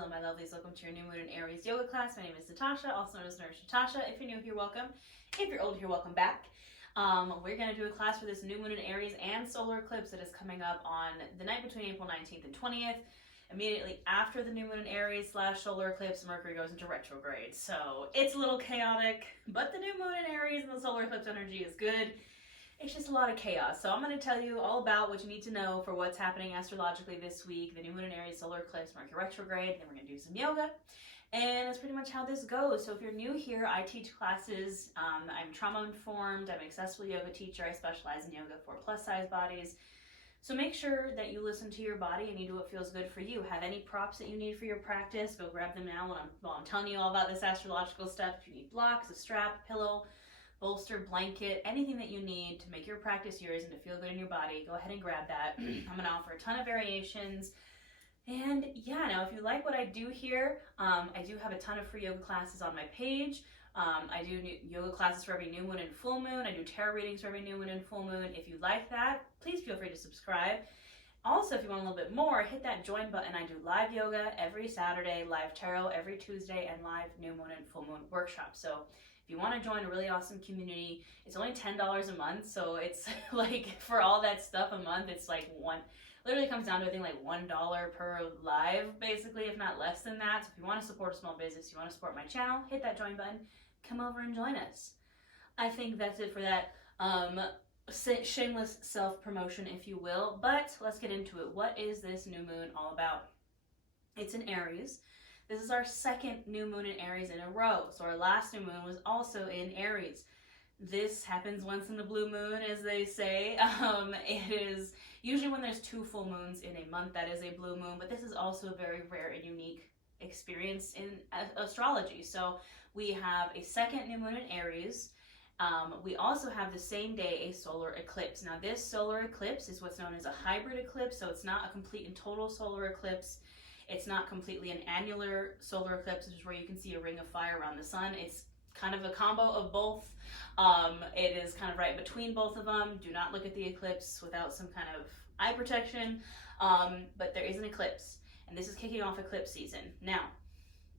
Hello, my lovelies. Welcome to your new moon in Aries yoga class. My name is Natasha, also known as Nurse Natasha. If you're new here, welcome. If you're old here, welcome back. We're going to do a class for this new moon in Aries and solar eclipse that is coming up on the night between April 19th and 20th. Immediately after the new moon in Aries / solar eclipse, Mercury goes into retrograde. So it's a little chaotic, but the new moon in Aries and the solar eclipse energy is good. It's just a lot of chaos. So I'm going to tell you all about what you need to know for what's happening astrologically this week. The new moon in Aries, solar eclipse, Mercury retrograde. Then we're going to do some yoga. And that's pretty much how this goes. So if you're new here, I teach classes. I'm trauma-informed. I'm an accessible yoga teacher. I specialize in yoga for plus-size bodies. So make sure that you listen to your body and you do what feels good for you. Have any props that you need for your practice, go grab them now while I'm telling you all about this astrological stuff. If you need blocks, a strap, a pillow, bolster, blanket, anything that you need to make your practice yours and to feel good in your body, go ahead and grab that. I'm going to offer a ton of variations. And yeah, now if you like what I do here, I do have a ton of free yoga classes on my page. I do yoga classes for every new moon and full moon. I do tarot readings for every new moon and full moon. If you like that, please feel free to subscribe. Also, if you want a little bit more, hit that join button. I do live yoga every Saturday, live tarot every Tuesday, and live new moon and full moon workshops. So if you want to join a really awesome community, it's only $10 a month. So it's like for all that stuff a month, it's like literally comes down to I think like $1 per live, basically, if not less than that. So if you want to support a small business, you want to support my channel, hit that join button, come over and join us. I think that's it for that shameless self-promotion, if you will. But let's get into it. What is this new moon all about? It's in Aries. This is our second new moon in Aries in a row. So our last new moon was also in Aries. This happens once in the blue moon, as they say. It is usually when there's two full moons in a month, that is a blue moon. But this is also a very rare and unique experience in astrology. So we have a second new moon in Aries. We also have the same day a solar eclipse. Now this solar eclipse is what's known as a hybrid eclipse. So it's not a complete and total solar eclipse. It's not completely an annular solar eclipse, which is where you can see a ring of fire around the sun. It's kind of a combo of both. It is kind of right between both of them. Do not look at the eclipse without some kind of eye protection. But there is an eclipse, and this is kicking off eclipse season. Now,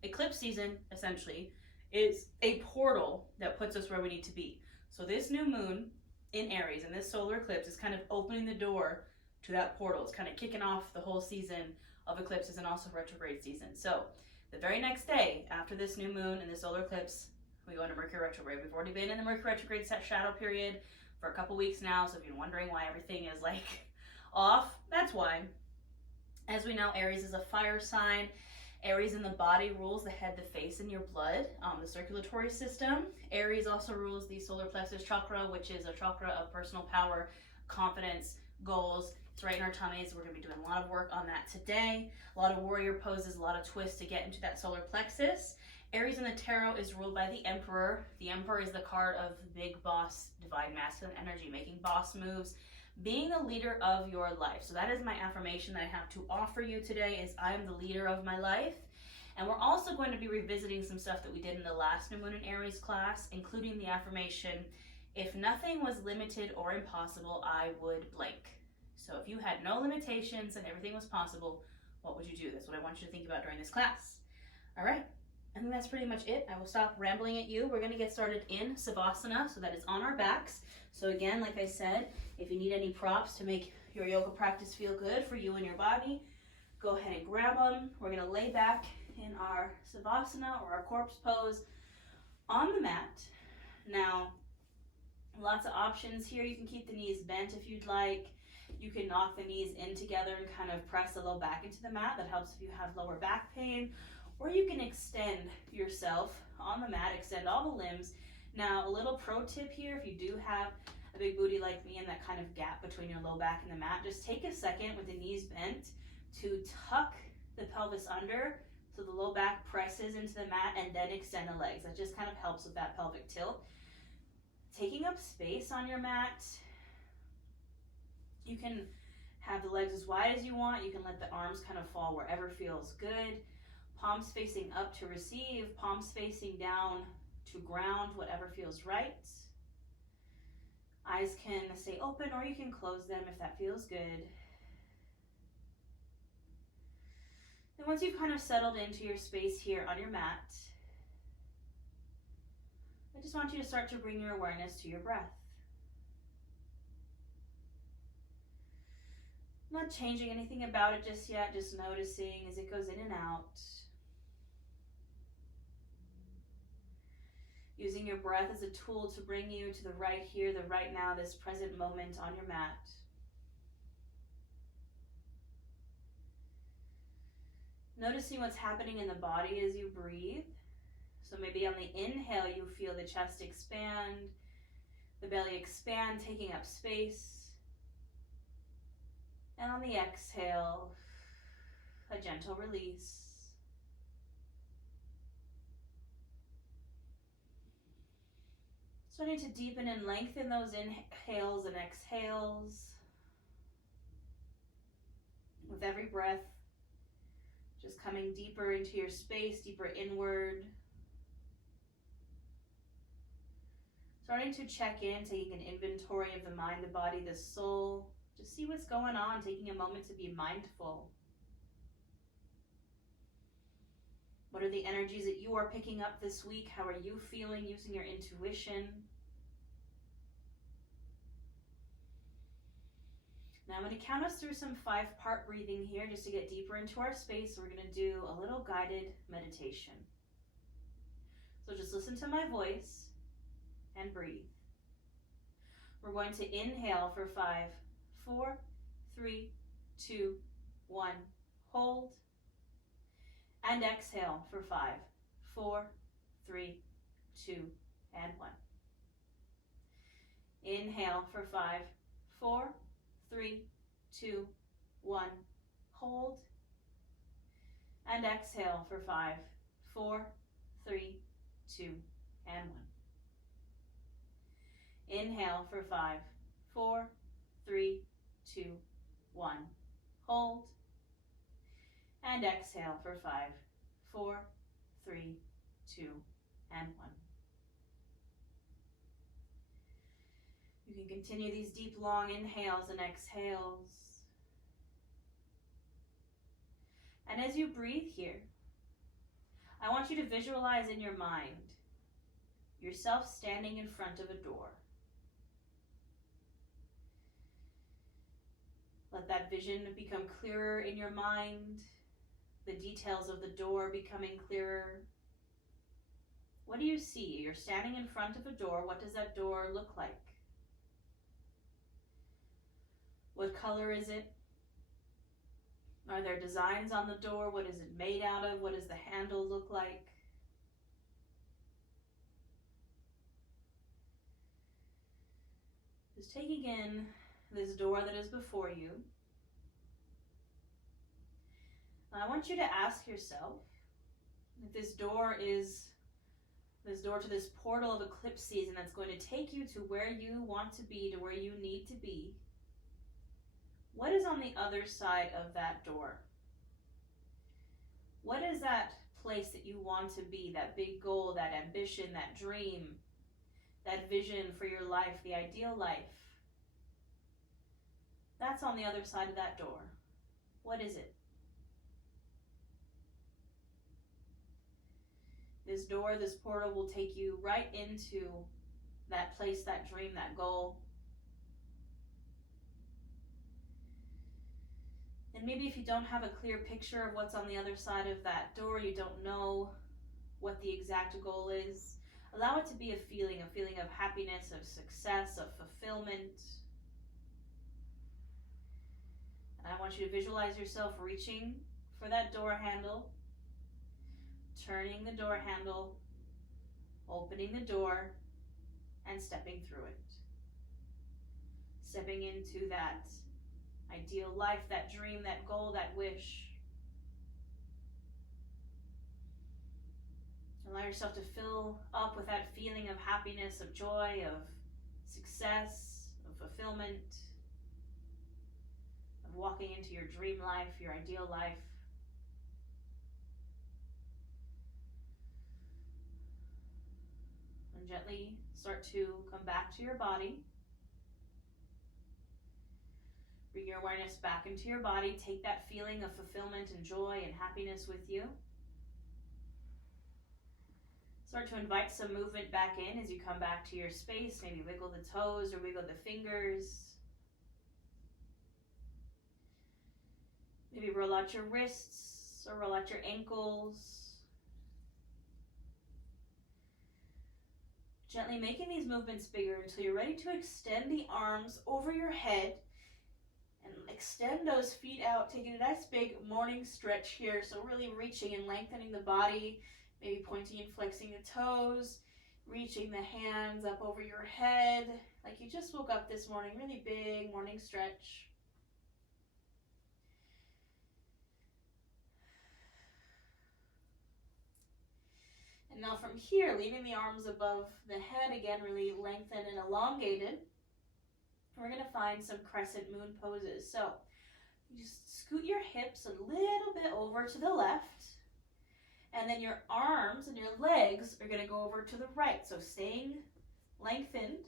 eclipse season, essentially, is a portal that puts us where we need to be. So this new moon in Aries and this solar eclipse is kind of opening the door to that portal. It's kind of kicking off the whole season of eclipses and also retrograde season. So the very next day after this new moon and the solar eclipse, we go into Mercury retrograde. We've already been in the Mercury retrograde set shadow period for a couple weeks now. So if you're wondering why everything is like off, that's why. As we know, Aries is a fire sign. Aries in the body rules the head, the face, and your blood, the circulatory system. Aries also rules the solar plexus chakra, which is a chakra of personal power, confidence, goals. It's right in our tummies. We're going to be doing a lot of work on that today. A lot of warrior poses, a lot of twists to get into that solar plexus. Aries in the tarot is ruled by the Emperor. The Emperor is the card of big boss, divine masculine energy, making boss moves, being the leader of your life. So that is my affirmation that I have to offer you today is I am the leader of my life. And we're also going to be revisiting some stuff that we did in the last new moon in Aries class, including the affirmation, if nothing was limited or impossible, I would blank. So if you had no limitations and everything was possible, what would you do? That's what I want you to think about during this class. All right. I think that's pretty much it. I will stop rambling at you. We're going to get started in Savasana, so that is on our backs. So again, like I said, if you need any props to make your yoga practice feel good for you and your body, go ahead and grab them. We're going to lay back in our Savasana or our corpse pose on the mat. Now, lots of options here. You can keep the knees bent if you'd like. You can knock the knees in together and kind of press the low back into the mat. That helps if you have lower back pain. Or you can extend yourself on the mat, extend all the limbs. Now, a little pro tip here, if you do have a big booty like me and that kind of gap between your low back and the mat, just take a second with the knees bent to tuck the pelvis under so the low back presses into the mat and then extend the legs. That just kind of helps with that pelvic tilt. Taking up space on your mat, you can have the legs as wide as you want. You can let the arms kind of fall wherever feels good. Palms facing up to receive, palms facing down to ground, whatever feels right. Eyes can stay open or you can close them if that feels good. And once you've kind of settled into your space here on your mat, I just want you to start to bring your awareness to your breath. Not changing anything about it just yet, just noticing as it goes in and out. Using your breath as a tool to bring you to the right here, the right now, this present moment on your mat. Noticing what's happening in the body as you breathe. So maybe on the inhale, you feel the chest expand, the belly expand, taking up space. And on the exhale, a gentle release. Starting to deepen and lengthen those inhales and exhales. With every breath, just coming deeper into your space, deeper inward. Starting to check in, taking an inventory of the mind, the body, the soul. Just see what's going on, taking a moment to be mindful. What are the energies that you are picking up this week? How are you feeling using your intuition? Now I'm going to count us through some 5-part breathing here just to get deeper into our space. We're going to do a little guided meditation. So just listen to my voice and breathe. We're going to inhale for 5, 4, 3, 2, 1. Hold. And exhale for 5, 4, 3, 2, and 1. Inhale for 5, 4, 3, 2, 1. Hold. And exhale for 5, 4, 3, 2, and 1. Inhale for 5, 4, 3, 2, 1. Hold. And exhale for 5, 4, 3, 2, and 1. You can continue these deep, long inhales and exhales. And as you breathe here, I want you to visualize in your mind yourself standing in front of a door. Let that vision become clearer in your mind, the details of the door becoming clearer. What do you see? You're standing in front of a door. What does that door look like? What color is it? Are there designs on the door? What is it made out of? What does the handle look like? Just taking in this door that is before you. I want you to ask yourself if this door to this portal of eclipse season that's going to take you to where you want to be, to where you need to be. What is on the other side of that door? What is that place that you want to be, that big goal, that ambition, that dream, that vision for your life, the ideal life? That's on the other side of that door. What is it? This door, this portal will take you right into that place, that dream, that goal. And maybe if you don't have a clear picture of what's on the other side of that door, you don't know what the exact goal is, allow it to be a feeling of happiness, of success, of fulfillment. And I want you to visualize yourself reaching for that door handle, turning the door handle, opening the door, and stepping through it. Stepping into that ideal life, that dream, that goal, that wish. Allow yourself to fill up with that feeling of happiness, of joy, of success, of fulfillment, of walking into your dream life, your ideal life. And gently start to come back to your body. Bring your awareness back into your body. Take that feeling of fulfillment and joy and happiness with you. Start to invite some movement back in as you come back to your space. Maybe wiggle the toes or wiggle the fingers. Maybe roll out your wrists or roll out your ankles. Gently making these movements bigger until you're ready to extend the arms over your head and extend those feet out, taking a nice big morning stretch here. So really reaching and lengthening the body, maybe pointing and flexing the toes, reaching the hands up over your head like you just woke up this morning. Really big morning stretch. And now from here, leaving the arms above the head, again, really lengthened and elongated. We're going to find some crescent moon poses. So you just scoot your hips a little bit over to the left, and then your arms and your legs are going to go over to the right. So staying lengthened.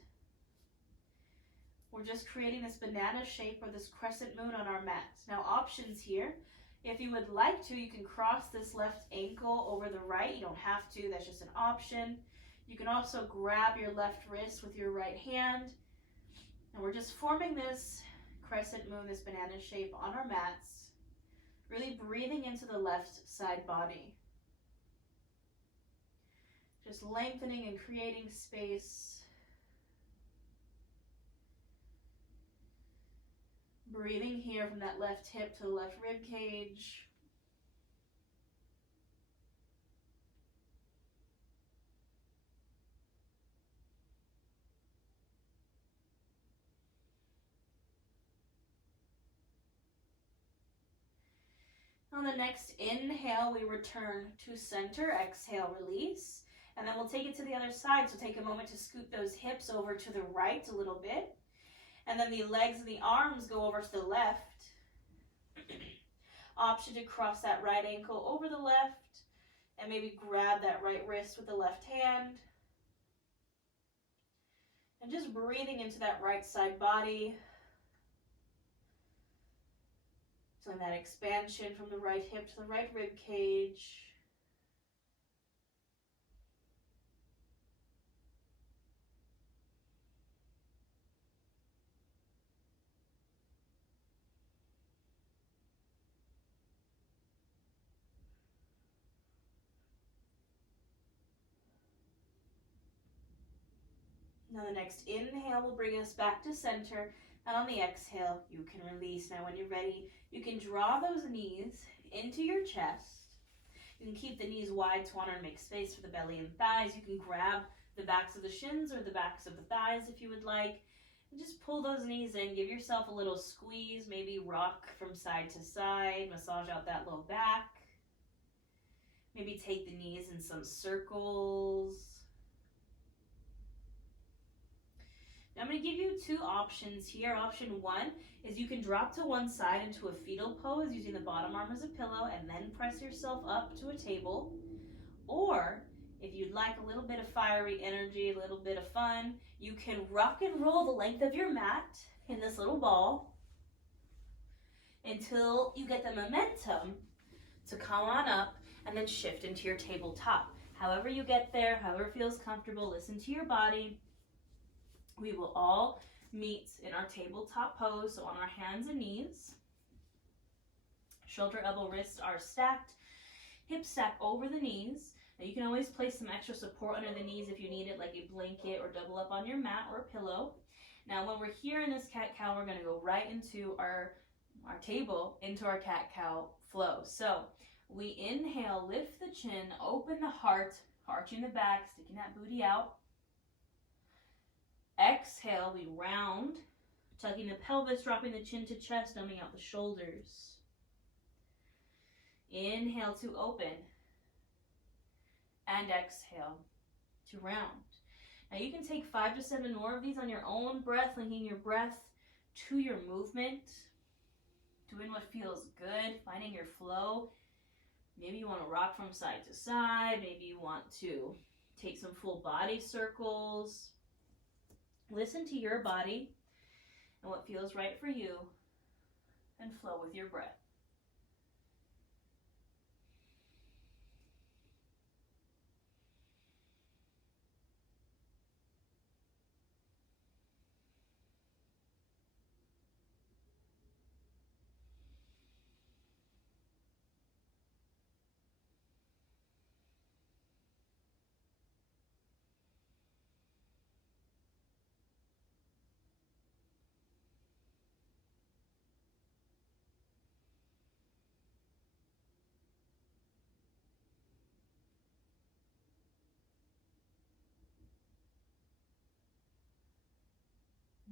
We're just creating this banana shape or this crescent moon on our mat. Now options here. If you would like to, you can cross this left ankle over the right. You don't have to, that's just an option. You can also grab your left wrist with your right hand. And we're just forming this crescent moon, this banana shape on our mats. Really breathing into the left side body. Just lengthening and creating space. Breathing here from that left hip to the left rib cage. On the next inhale, we return to center. Exhale, release. And then we'll take it to the other side. So take a moment to scoot those hips over to the right a little bit. And then the legs and the arms go over to the left. Option to cross that right ankle over the left and maybe grab that right wrist with the left hand. And just breathing into that right side body. Feeling that expansion from the right hip to the right rib cage. Now the next inhale will bring us back to center, and on the exhale, you can release. Now when you're ready, you can draw those knees into your chest. You can keep the knees wide to honor and make space for the belly and thighs. You can grab the backs of the shins or the backs of the thighs if you would like. And just pull those knees in, give yourself a little squeeze, maybe rock from side to side, massage out that low back. Maybe take the knees in some circles. Now I'm going to give you two options here. Option one is you can drop to one side into a fetal pose using the bottom arm as a pillow and then press yourself up to a table. Or if you'd like a little bit of fiery energy, a little bit of fun, you can rock and roll the length of your mat in this little ball until you get the momentum to come on up and then shift into your tabletop. However you get there, however feels comfortable, listen to your body. We will all meet in our tabletop pose, so on our hands and knees. Shoulder, elbow, wrists are stacked. Hips stack over the knees. Now you can always place some extra support under the knees if you need it, like a blanket or double up on your mat or a pillow. Now when we're here in this cat-cow, we're going to go right into our table, into our cat-cow flow. So we inhale, lift the chin, open the heart, arching the back, sticking that booty out. Exhale, we round, tucking the pelvis, dropping the chin to chest, dumbing out the shoulders. Inhale to open. And exhale to round. Now you can take 5 to 7 more of these on your own breath, linking your breath to your movement, doing what feels good, finding your flow. Maybe you want to rock from side to side. Maybe you want to take some full body circles. Listen to your body and what feels right for you. and flow with your breath.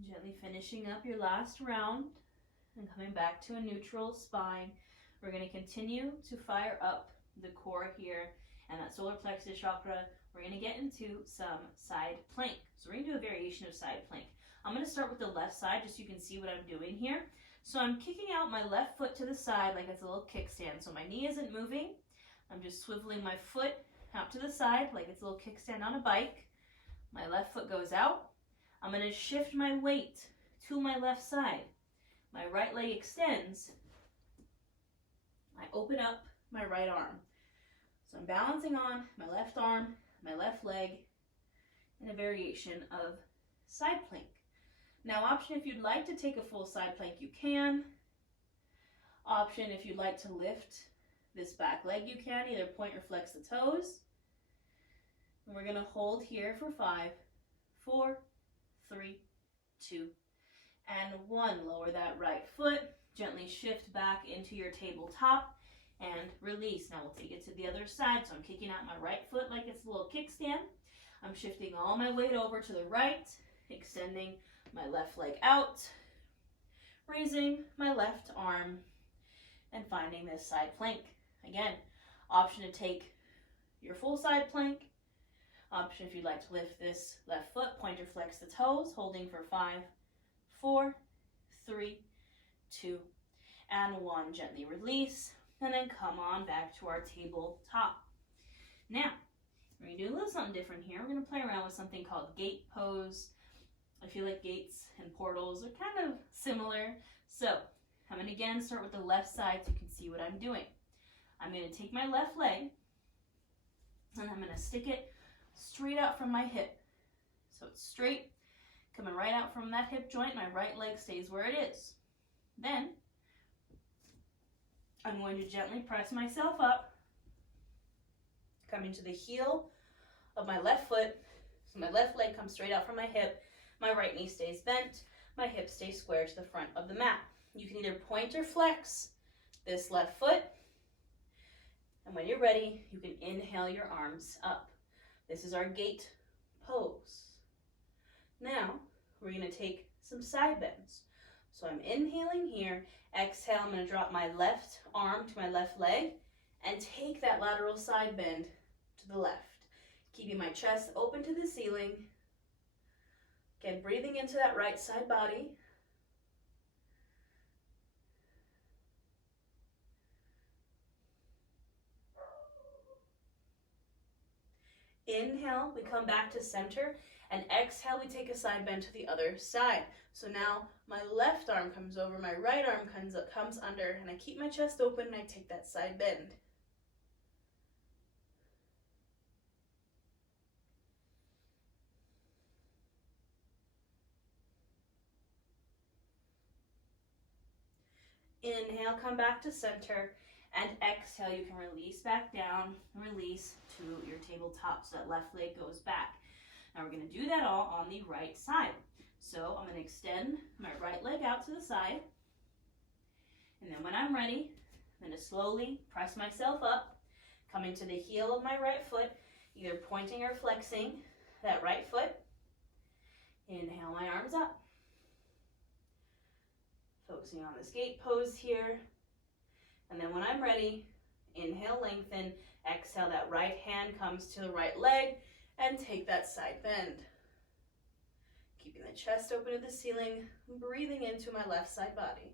Gently finishing up your last round and coming back to a neutral spine. We're going to continue to fire up the core here and that solar plexus chakra. We're going to get into some side plank. So we're going to do a variation of side plank. I'm going to start with the left side just so you can see what I'm doing here. So I'm kicking out my left foot to the side like it's a little kickstand. So my knee isn't moving. I'm just swiveling my foot out to the side like it's a little kickstand on a bike. My left foot goes out. I'm going to shift my weight to my left side. My right leg extends. I open up my right arm. So I'm balancing on my left arm, my left leg, in a variation of side plank. Now, option if you'd like to take a full side plank, you can. Option if you'd like to lift this back leg, you can. Either point or flex the toes. And we're going to hold here for 5, 4, 3, 2, and 1. Lower that right foot. Gently shift back into your tabletop and release. Now we'll take it to the other side. So I'm kicking out my right foot like it's a little kickstand. I'm shifting all my weight over to the right, extending my left leg out, raising my left arm, and finding this side plank. Again, option to take your full side plank. Option if you'd like to lift this left foot, point or flex the toes, holding for 5, 4, 3, 2, and 1. Gently release, and then come on back to our tabletop. Now, we're going to do a little something different here. We're going to play around with something called gate pose. I feel like gates and portals are kind of similar. So, I'm going to again start with the left side so you can see what I'm doing. I'm going to take my left leg, and I'm going to stick it straight out from my hip. So it's straight, coming right out from that hip joint. My right leg stays where it is. Then, I'm going to gently press myself up, coming to the heel of my left foot. So my left leg comes straight out from my hip. My right knee stays bent. My hips stay square to the front of the mat. You can either point or flex this left foot. And when you're ready, you can inhale your arms up. This is our gate pose. Now, we're going to take some side bends. So I'm inhaling here. Exhale, I'm going to drop my left arm to my left leg and take that lateral side bend to the left. Keeping my chest open to the ceiling. Again, breathing into that right side body. Inhale, we come back to center, and exhale, we take a side bend to the other side. So now my left arm comes over, my right arm comes under, and I keep my chest open and I take that side bend. Inhale, come back to center, and exhale, you can release back down, release to your tabletop so that left leg goes back. Now we're going to do that all on the right side. So I'm going to extend my right leg out to the side, and then when I'm ready, I'm going to slowly press myself up, coming to the heel of my right foot, either pointing or flexing that right foot. Inhale my arms up. Focusing on this gate pose here. And then when I'm ready, inhale, lengthen. Exhale, that right hand comes to the right leg and take that side bend. Keeping the chest open to the ceiling, breathing into my left side body.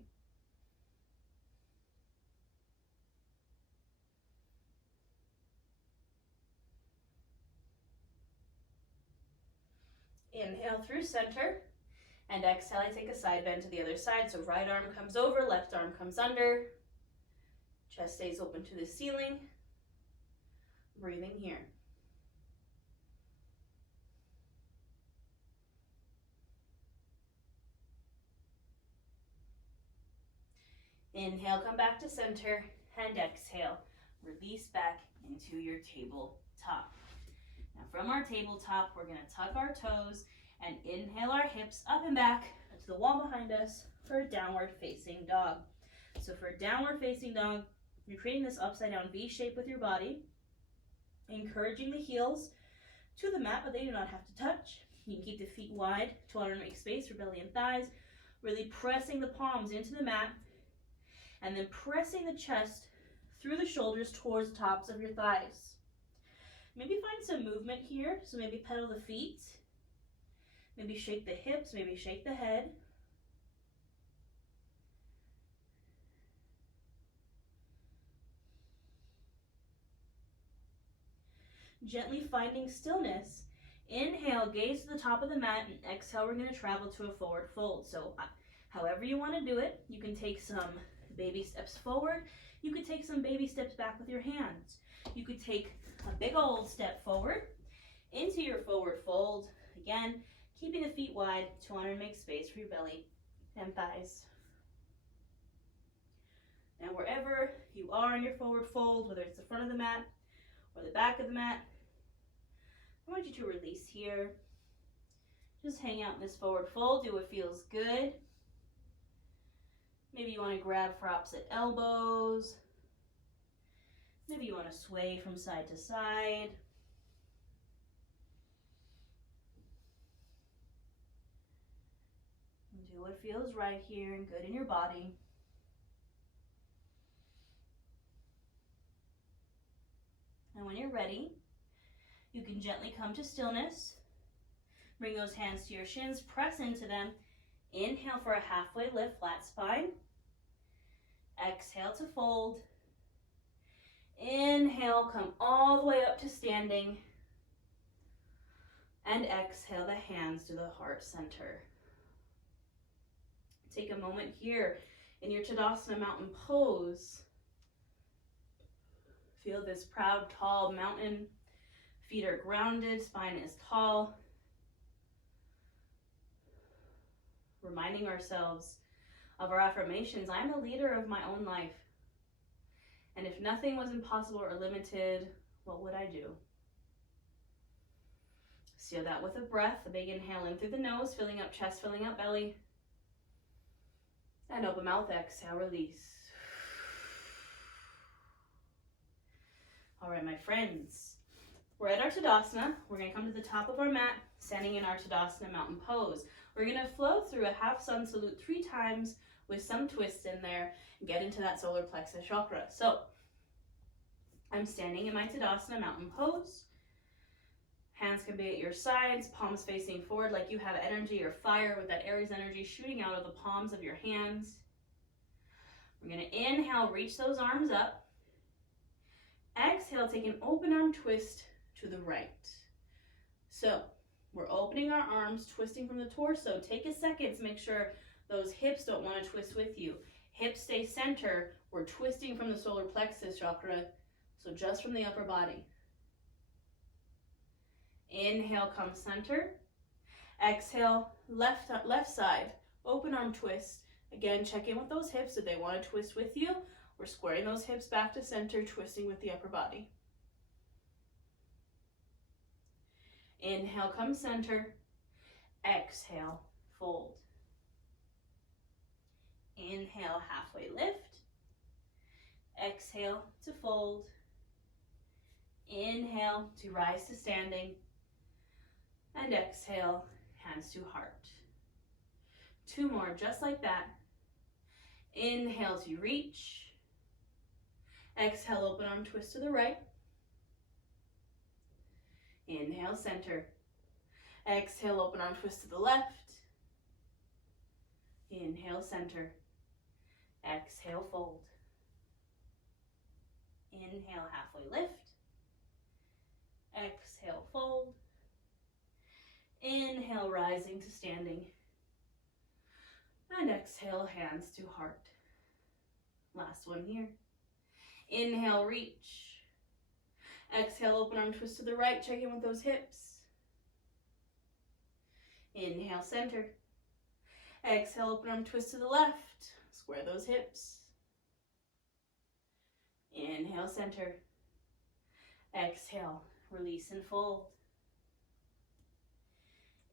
Inhale through center. And exhale, I take a side bend to the other side. So right arm comes over, left arm comes under. Chest stays open to the ceiling. Breathing here. Inhale, come back to center, and exhale. Release back into your tabletop. Now from our tabletop, we're going to tuck our toes and inhale our hips up and back to the wall behind us for a downward facing dog. So for a downward facing dog, you're creating this upside down V shape with your body, encouraging the heels to the mat, but they do not have to touch. You can keep the feet wide to honor and make space for belly and thighs, really pressing the palms into the mat, and then pressing the chest through the shoulders towards the tops of your thighs. Maybe find some movement here, so maybe pedal the feet, maybe shake the hips, maybe shake the head. Gently finding stillness. Inhale, gaze to the top of the mat, and exhale, we're going to travel to a forward fold. So however you want to do it, you can take some baby steps forward. You could take some baby steps back with your hands. You could take a big old step forward into your forward fold. Again, keeping the feet wide to honor and make space for your belly and thighs. Now wherever you are in your forward fold, whether it's the front of the mat or the back of the mat, I want you to release here. Just hang out in this forward fold, do what feels good. Maybe you want to grab for opposite elbows. Maybe you want to sway from side to side. And do what feels right here and good in your body. And when you're ready, you can gently come to stillness. Bring those hands to your shins, press into them. Inhale for a halfway lift, flat spine. Exhale to fold. Inhale, come all the way up to standing. And exhale the hands to the heart center. Take a moment here in your Tadasana mountain pose. Feel this proud, tall mountain. Feet are grounded, spine is tall. Reminding ourselves of our affirmations. I'm the leader of my own life. And if nothing was impossible or limited, what would I do? Seal that with a breath. A big inhale in through the nose, filling up chest, filling up belly. And open mouth, exhale, release. All right, my friends. We're at our Tadasana. We're going to come to the top of our mat, standing in our Tadasana mountain pose. We're going to flow through a half sun salute 3 times with some twists in there and get into that solar plexus chakra. So I'm standing in my Tadasana mountain pose. Hands can be at your sides, palms facing forward like you have energy or fire with that Aries energy shooting out of the palms of your hands. We're going to inhale, reach those arms up. Exhale, take an open arm twist to the right. So we're opening our arms, twisting from the torso. Take a second to make sure those hips don't want to twist with you. Hips stay center. We're twisting from the solar plexus chakra, so just from the upper body. Inhale, come center. Exhale, left side, open arm twist. Again, check in with those hips. If they want to twist with you, we're squaring those hips back to center, twisting with the upper body. Inhale, come center. Exhale, fold. Inhale, halfway lift. Exhale to fold. Inhale to rise to standing. And exhale, hands to heart. 2 more, just like that. Inhale to reach. Exhale, open arm twist to the right. Inhale, center. Exhale, open arm twist to the left. Inhale, center. Exhale, fold. Inhale, halfway lift. Exhale, fold. Inhale, rising to standing. And exhale, hands to heart. Last one here. Inhale, reach. Exhale, open arm twist to the right. Check in with those hips. Inhale, center. Exhale, open arm twist to the left. Square those hips. Inhale, center. Exhale, release and fold.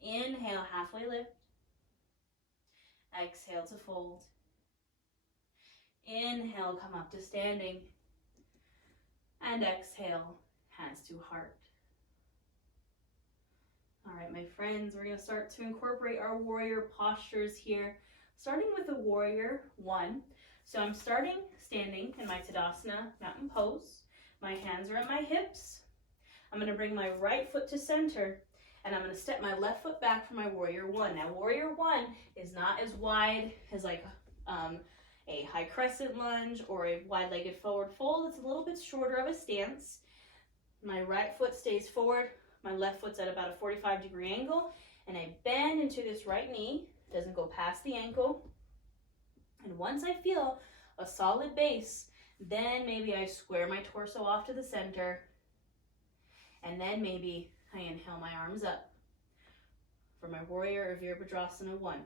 Inhale, halfway lift. Exhale to fold. Inhale, come up to standing. And exhale, hands to heart. All right, my friends, we're going to start to incorporate our warrior postures here, starting with the warrior one. So I'm starting standing in my Tadasana mountain pose. My hands are at my hips. I'm going to bring my right foot to center, and I'm going to step my left foot back for my warrior one. Now, warrior one is not as wide as like a high crescent lunge or a wide-legged forward fold. It's a little bit shorter of a stance. My right foot stays forward. My left foot's at about a 45-degree angle, and I bend into this right knee. Doesn't go past the ankle. And once I feel a solid base, then maybe I square my torso off to the center, and then maybe I inhale my arms up for my warrior or Virabhadrasana 1.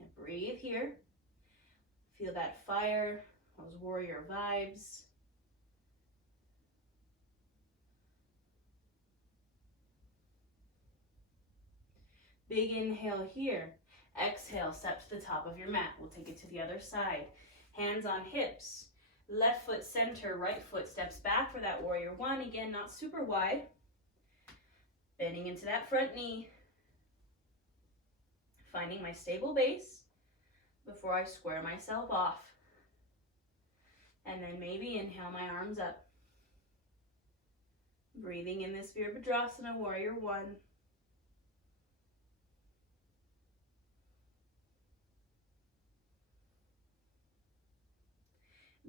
And breathe here. Feel that fire, those warrior vibes. Big inhale here. Exhale, step to the top of your mat. We'll take it to the other side. Hands on hips. Left foot center, right foot steps back for that warrior one. Again, not super wide. Bending into that front knee. Finding my stable base before I square myself off. And then maybe inhale my arms up. Breathing in this Virabhadrasana, warrior one.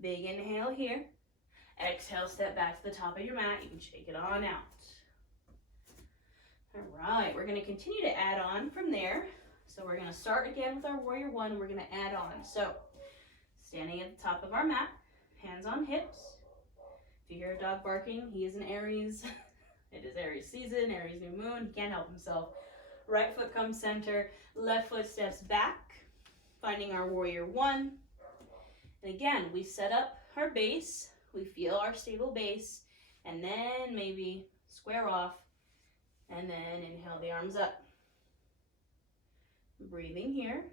Big inhale here. Exhale, step back to the top of your mat. You can shake it on out. All right, we're going to continue to add on from there. So we're going to start again with our warrior one. We're going to add on. So standing at the top of our mat, hands on hips. If you hear a dog barking, he is an Aries. It is Aries season, Aries new moon. He can't help himself. Right foot comes center. Left foot steps back, finding our warrior one. And again, we set up our base, we feel our stable base, and then maybe square off, and then inhale the arms up. Breathing here.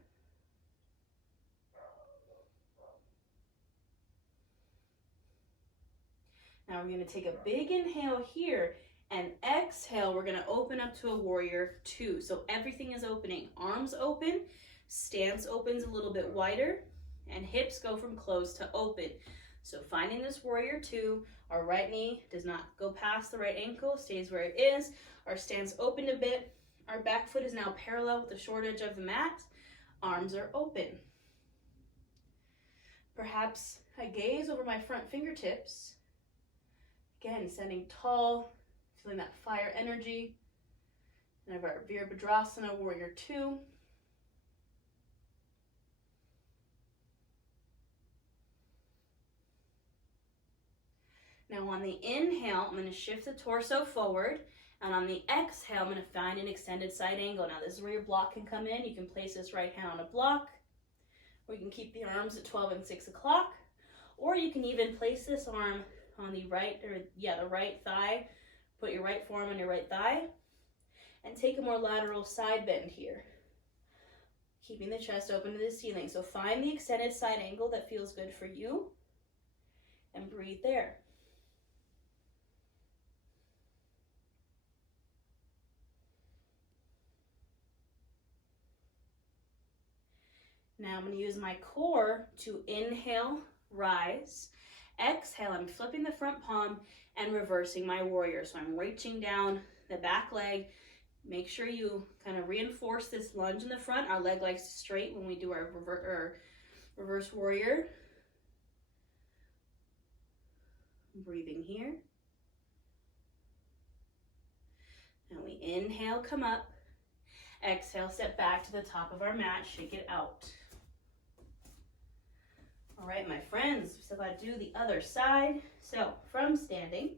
Now we're going to take a big inhale here, and exhale, we're going to open up to a warrior two. So everything is opening. Arms open, stance opens a little bit wider, and hips go from closed to open. So finding this warrior two, our right knee does not go past the right ankle, stays where it is. Our stance opened a bit. Our back foot is now parallel with the short edge of the mat. Arms are open. Perhaps I gaze over my front fingertips. Again, standing tall, feeling that fire energy. And our Virabhadrasana, warrior two. Now on the inhale, I'm going to shift the torso forward, and on the exhale, I'm going to find an extended side angle. Now this is where your block can come in. You can place this right hand on a block, or you can keep the arms at 12 and 6 o'clock, or you can even place this arm on the right, the right thigh. Put your right forearm on your right thigh, and take a more lateral side bend here, keeping the chest open to the ceiling. So find the extended side angle that feels good for you, and breathe there. Now I'm going to use my core to inhale, rise. Exhale, I'm flipping the front palm and reversing my warrior. So I'm reaching down the back leg. Make sure you kind of reinforce this lunge in the front. Our leg likes straight when we do our reverse warrior. Breathing here. And we inhale, come up. Exhale, step back to the top of our mat, shake it out. All right, my friends, we still got to do the other side. So from standing,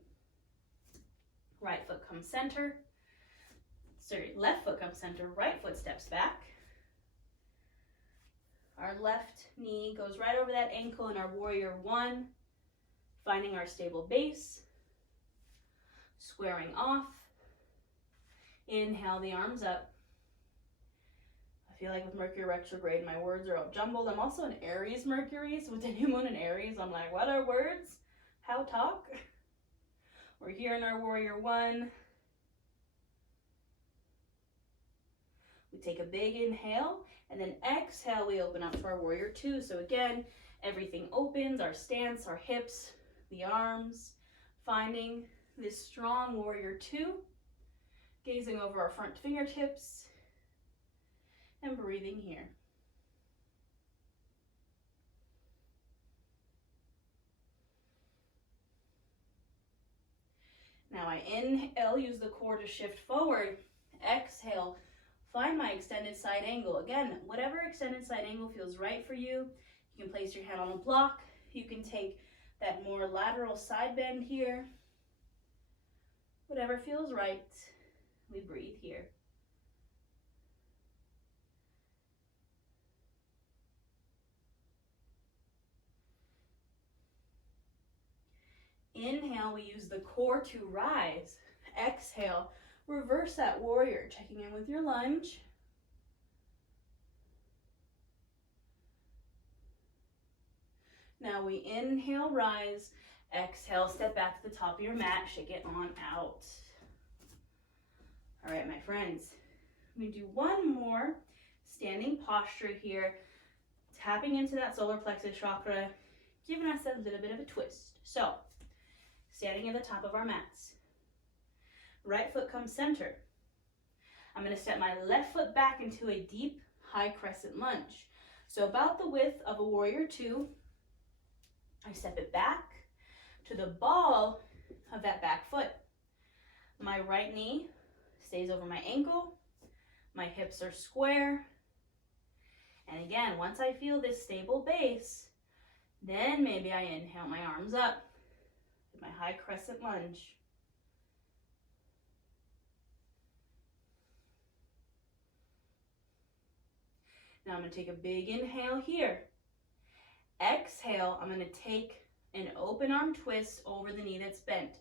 right foot comes center. Sorry, left foot comes center, right foot steps back. Our left knee goes right over that ankle in our warrior one, finding our stable base, squaring off. Inhale the arms up. I feel like with Mercury retrograde, my words are all jumbled. I'm also an Aries Mercury, so with the new moon in Aries, I'm like, what are words? How talk? We're here in our warrior one. We take a big inhale, and then exhale, we open up to our warrior two. So again, everything opens, our stance, our hips, the arms, finding this strong warrior two, gazing over our front fingertips, and breathing here. Now I inhale, use the core to shift forward. Exhale, find my extended side angle. Again, whatever extended side angle feels right for you. You can place your head on a block. You can take that more lateral side bend here. Whatever feels right, we breathe here. Inhale, we use the core to rise. Exhale, reverse that warrior, checking in with your lunge. Now we inhale, rise. Exhale, step back to the top of your mat, shake it on out. All right, my friends, we do one more standing posture here, tapping into that solar plexus chakra, giving us a little bit of a twist. So, standing at the top of our mats. Right foot comes center. I'm going to step my left foot back into a deep high crescent lunge. So about the width of a warrior two, I step it back to the ball of that back foot. My right knee stays over my ankle. My hips are square. And again, once I feel this stable base, then maybe I inhale my arms up with my high crescent lunge. Now I'm going to take a big inhale here. Exhale, I'm going to take an open arm twist over the knee that's bent.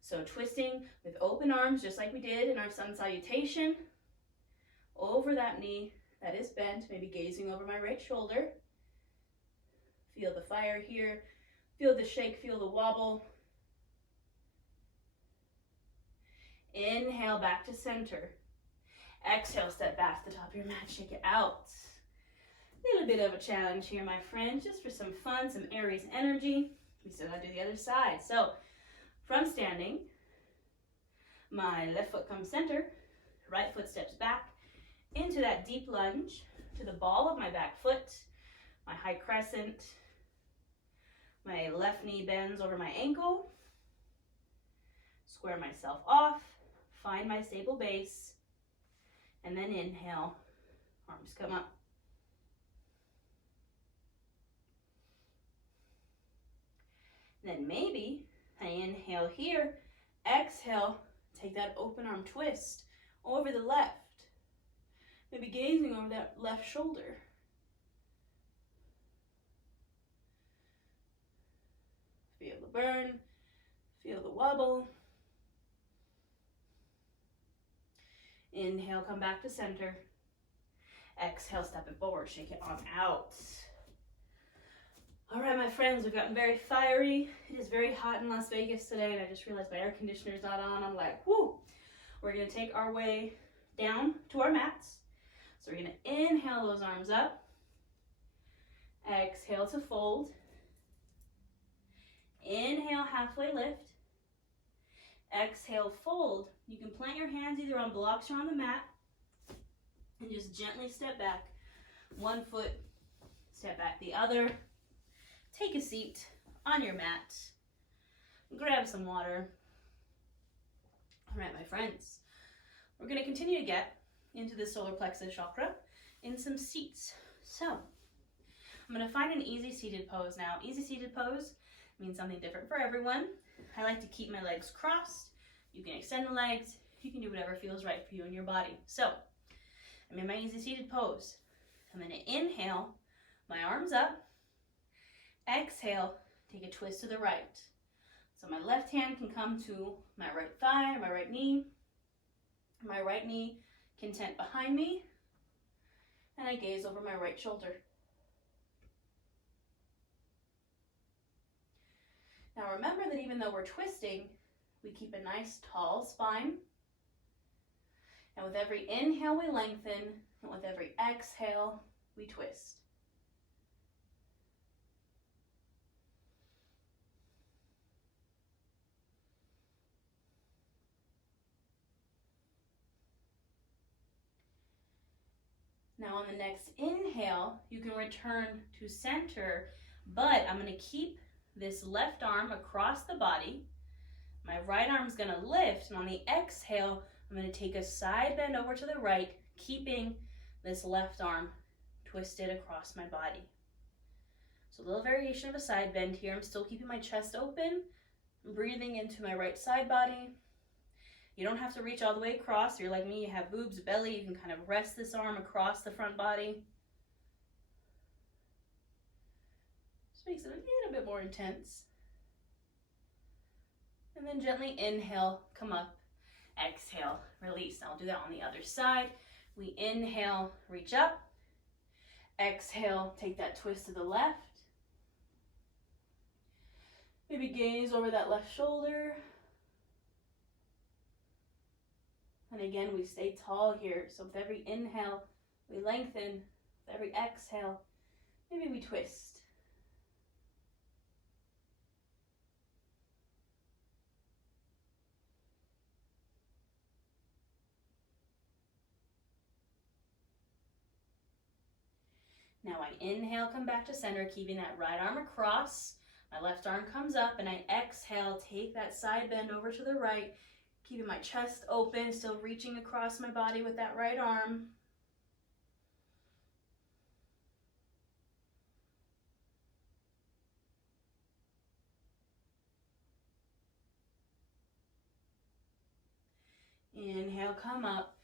So twisting with open arms, just like we did in our sun salutation, over that knee that is bent, maybe gazing over my right shoulder. Feel the fire here, feel the shake, feel the wobble. Inhale back to center. Exhale, step back to the top of your mat, shake it out. A little bit of a challenge here, my friend, just for some fun, some Aries energy. We still gotta do the other side. So, from standing, my left foot comes center, right foot steps back into that deep lunge to the ball of my back foot, my high crescent, my left knee bends over my ankle, square myself off, find my stable base, and then inhale, arms come up. Then maybe I inhale here, exhale, take that open arm twist over the left, maybe gazing over that left shoulder. Feel the burn, feel the wobble. Inhale, come back to center. Exhale, step it forward, shake it on out. All right, my friends, we've gotten very fiery. It is very hot in Las Vegas today, and I just realized my air conditioner's not on. I'm like, whoo. We're going to take our way down to our mats. So we're going to inhale those arms up. Exhale to fold. Inhale, halfway lift. Exhale, fold. You can plant your hands either on blocks or on the mat, and just gently step back. One foot, step back the other. Take a seat on your mat. Grab some water. All right, my friends. We're going to continue to get into the solar plexus chakra in some seats. So I'm going to find an easy seated pose now. Easy seated pose means something different for everyone. I like to keep my legs crossed. You can extend the legs. You can do whatever feels right for you and your body. So I'm in my easy seated pose. I'm going to inhale, my arms up. Exhale, take a twist to the right. So my left hand can come to my right thigh, my right knee. My right knee can tent behind me. And I gaze over my right shoulder. Now remember that even though we're twisting, we keep a nice tall spine. And with every inhale, we lengthen. And with every exhale, we twist. Now on the next inhale, you can return to center, but I'm going to keep this left arm across the body. My right arm is going to lift, and on the exhale, I'm going to take a side bend over to the right, keeping this left arm twisted across my body. So a little variation of a side bend here. I'm still keeping my chest open. I'm breathing into my right side body. You don't have to reach all the way across. If you're like me, you have boobs, belly, you can kind of rest this arm across the front body. Just makes it a little bit more intense. And then gently inhale, come up, exhale, release. Now I'll do that on the other side. We inhale, reach up. Exhale, take that twist to the left. Maybe gaze over that left shoulder. And again, we stay tall here. So with every inhale, we lengthen. With every exhale, maybe we twist. Now I inhale, come back to center, keeping that right arm across. My left arm comes up, and I exhale, take that side bend over to the right, keeping my chest open, still reaching across my body with that right arm. Inhale, come up,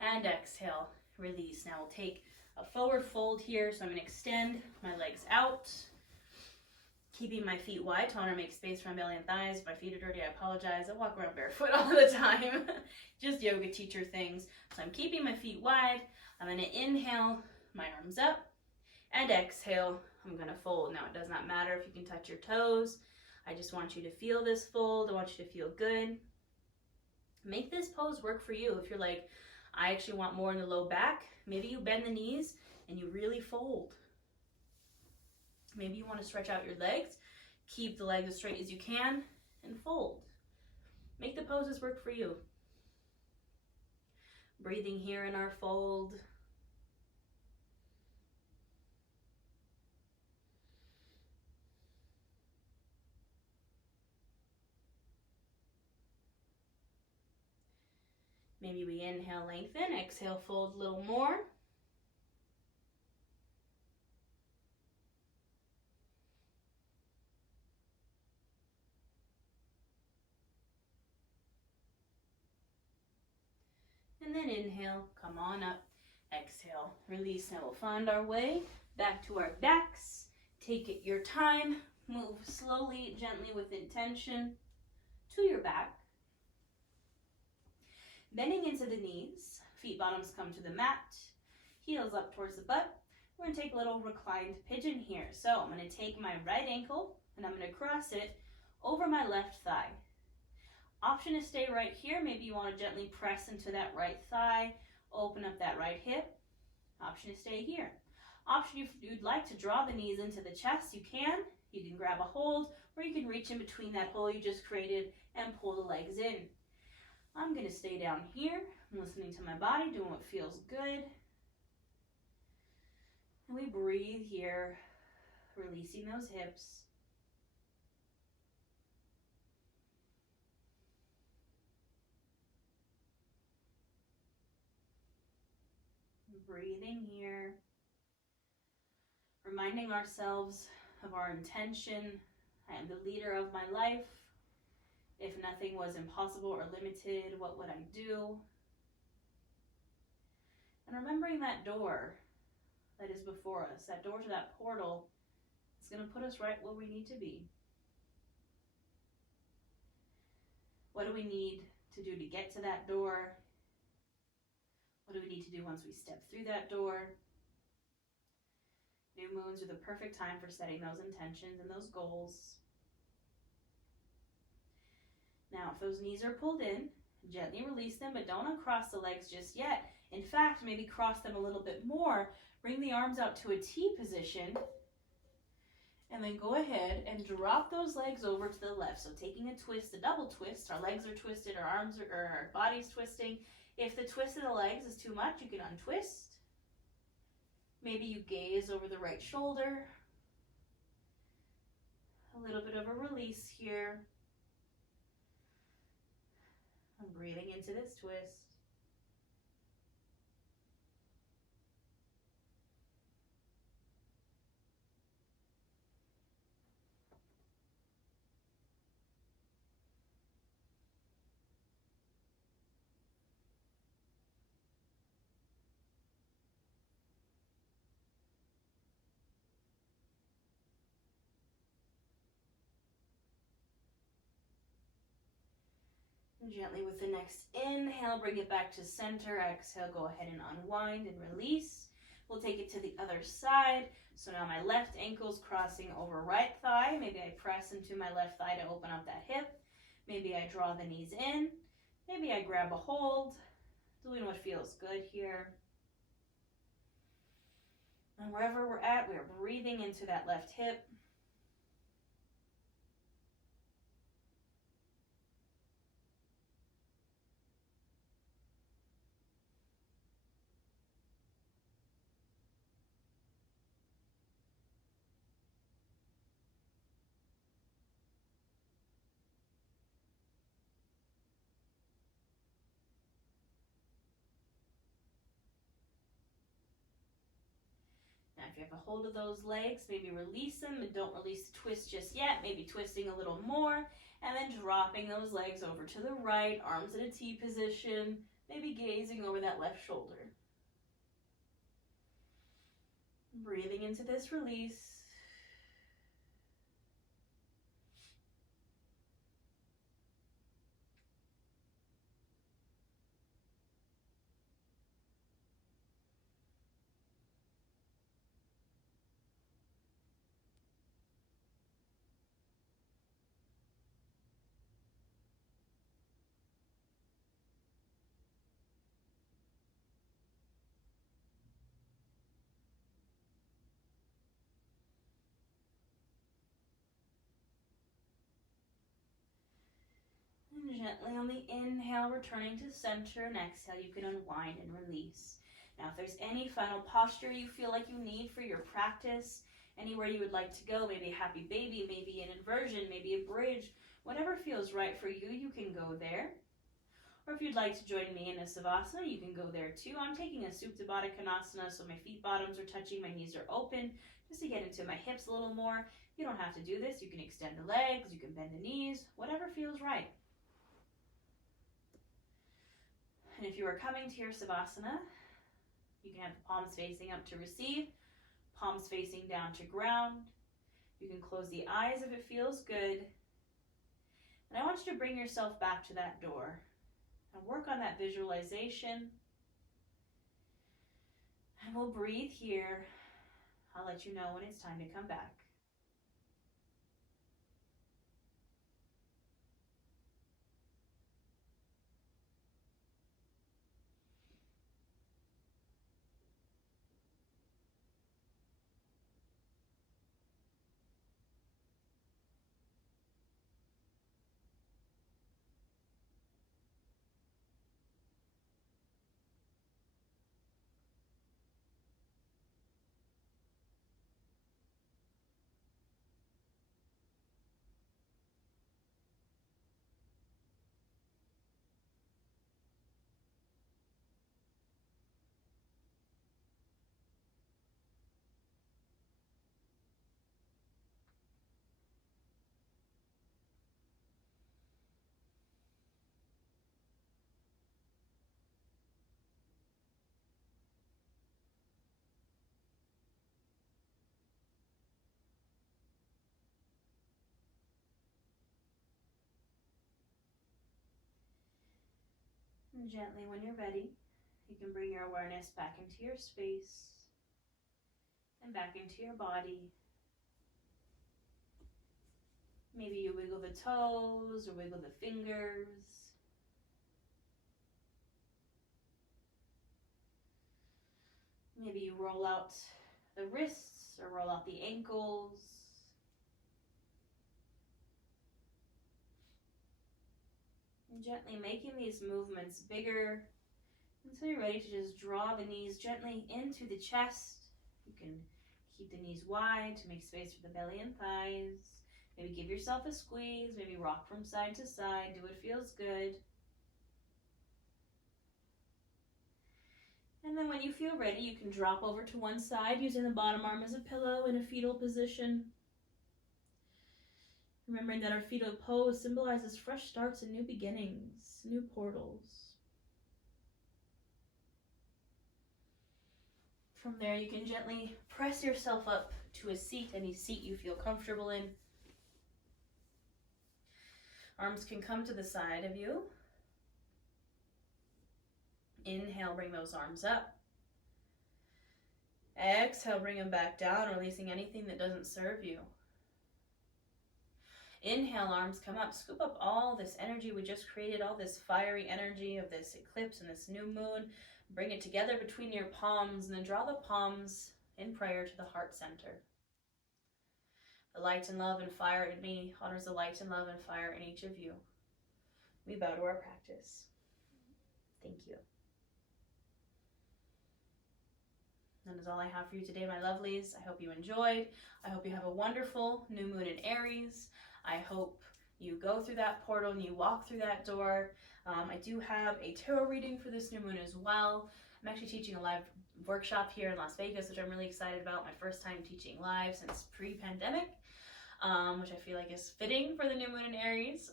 and exhale, release. Now we'll take a forward fold here, so I'm going to extend my legs out, keeping my feet wide. Toner makes space for my belly and thighs. If my feet are dirty, I apologize. I walk around barefoot all the time. Just yoga teacher things. So I'm keeping my feet wide. I'm going to inhale, my arms up, and exhale, I'm going to fold. Now it does not matter if you can touch your toes. I just want you to feel this fold. I want you to feel good. Make this pose work for you. If you're like, I actually want more in the low back, maybe you bend the knees and you really fold. Maybe you want to stretch out your legs, keep the legs as straight as you can, and fold. Make the poses work for you. Breathing here in our fold. Maybe we inhale, lengthen, exhale, fold a little more. And then inhale, come on up, exhale, release. Now we'll find our way back to our backs. Take it your time, move slowly, gently with intention to your back. Bending into the knees, feet bottoms come to the mat, heels up towards the butt. We're going to take a little reclined pigeon here. So I'm going to take my right ankle and I'm going to cross it over my left thigh. Option to stay right here. Maybe you want to gently press into that right thigh, open up that right hip. Option to stay here. Option if you'd like to draw the knees into the chest, you can. You can grab a hold, or you can reach in between that hole you just created and pull the legs in. I'm going to stay down here. I'm listening to my body, doing what feels good. And we breathe here, releasing those hips. Breathing here. Reminding ourselves of our intention. I am the leader of my life. If nothing was impossible or limited, what would I do? And remembering that door that is before us, that door to that portal, is going to put us right where we need to be. What do we need to do to get to that door? What do we need to do once we step through that door? New moons are the perfect time for setting those intentions and those goals. Now, if those knees are pulled in, gently release them, but don't uncross the legs just yet. In fact, maybe cross them a little bit more. Bring the arms out to a T position, and then go ahead and drop those legs over to the left. So taking a twist, a double twist, our legs are twisted, our body's twisting. If the twist of the legs is too much, you can untwist. Maybe you gaze over the right shoulder. A little bit of a release here. I'm breathing into this twist. And gently with the next inhale, bring it back to center. Exhale, go ahead and unwind and release. We'll take it to the other side. So now my left ankle's crossing over right thigh. Maybe I press into my left thigh to open up that hip. Maybe I draw the knees in. Maybe I grab a hold. Doing what feels good here. And wherever we're at, we're breathing into that left hip. Now, if you have a hold of those legs, maybe release them, and don't release the twist just yet. Maybe twisting a little more, and then dropping those legs over to the right, arms in a T position, maybe gazing over that left shoulder. Breathing into this release. And gently on the inhale, returning to center, and exhale, you can unwind and release. Now, if there's any final posture you feel like you need for your practice, anywhere you would like to go, maybe a happy baby, maybe an inversion, maybe a bridge, whatever feels right for you, you can go there. Or if you'd like to join me in a Savasana, you can go there too. I'm taking a Supta Baddha Konasana, so my feet bottoms are touching, my knees are open, just to get into my hips a little more. You don't have to do this. You can extend the legs, you can bend the knees, whatever feels right. And if you are coming to your Savasana, you can have the palms facing up to receive, palms facing down to ground. You can close the eyes if it feels good. And I want you to bring yourself back to that door and work on that visualization. And we'll breathe here. I'll let you know when it's time to come back. And gently, when you're ready, you can bring your awareness back into your space and back into your body. Maybe you wiggle the toes or wiggle the fingers. Maybe you roll out the wrists or roll out the ankles. And gently making these movements bigger until you're ready to just draw the knees gently into the chest. You can keep the knees wide to make space for the belly and thighs. Maybe give yourself a squeeze, maybe rock from side to side, do what feels good. And then when you feel ready, you can drop over to one side using the bottom arm as a pillow in a fetal position. Remembering that our fetal pose symbolizes fresh starts and new beginnings, new portals. From there, you can gently press yourself up to a seat, any seat you feel comfortable in. Arms can come to the side of you. Inhale, bring those arms up. Exhale, bring them back down, releasing anything that doesn't serve you. Inhale, arms come up. Scoop up all this energy we just created, all this fiery energy of this eclipse and this new moon. Bring it together between your palms and then draw the palms in prayer to the heart center. The light and love and fire in me honors the light and love and fire in each of you. We bow to our practice. Thank you. That is all I have for you today, my lovelies. I hope you enjoyed. I hope you have a wonderful new moon in Aries. I hope you go through that portal and you walk through that door. I do have a tarot reading for this new moon as well. I'm actually teaching a live workshop here in Las Vegas, which I'm really excited about. My first time teaching live since pre-pandemic, which I feel like is fitting for the new moon in Aries.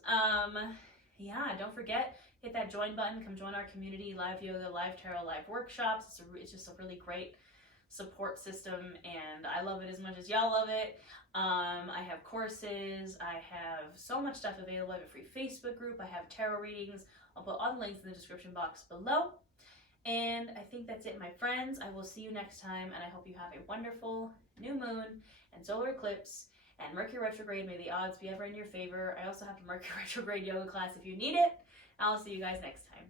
Yeah, don't forget, hit that join button. Come join our community, live yoga, live tarot, live workshops. It's just a really great support system, and I love it as much as y'all love it. I have courses, I have so much stuff available. I have a free Facebook group, I have tarot readings. I'll put all the links in the description box below. And I think that's it, my friends. I will see you next time, and I hope you have a wonderful new moon and solar eclipse and Mercury retrograde. May the odds be ever in your favor. I also have a Mercury retrograde yoga class if you need it. I'll see you guys next time.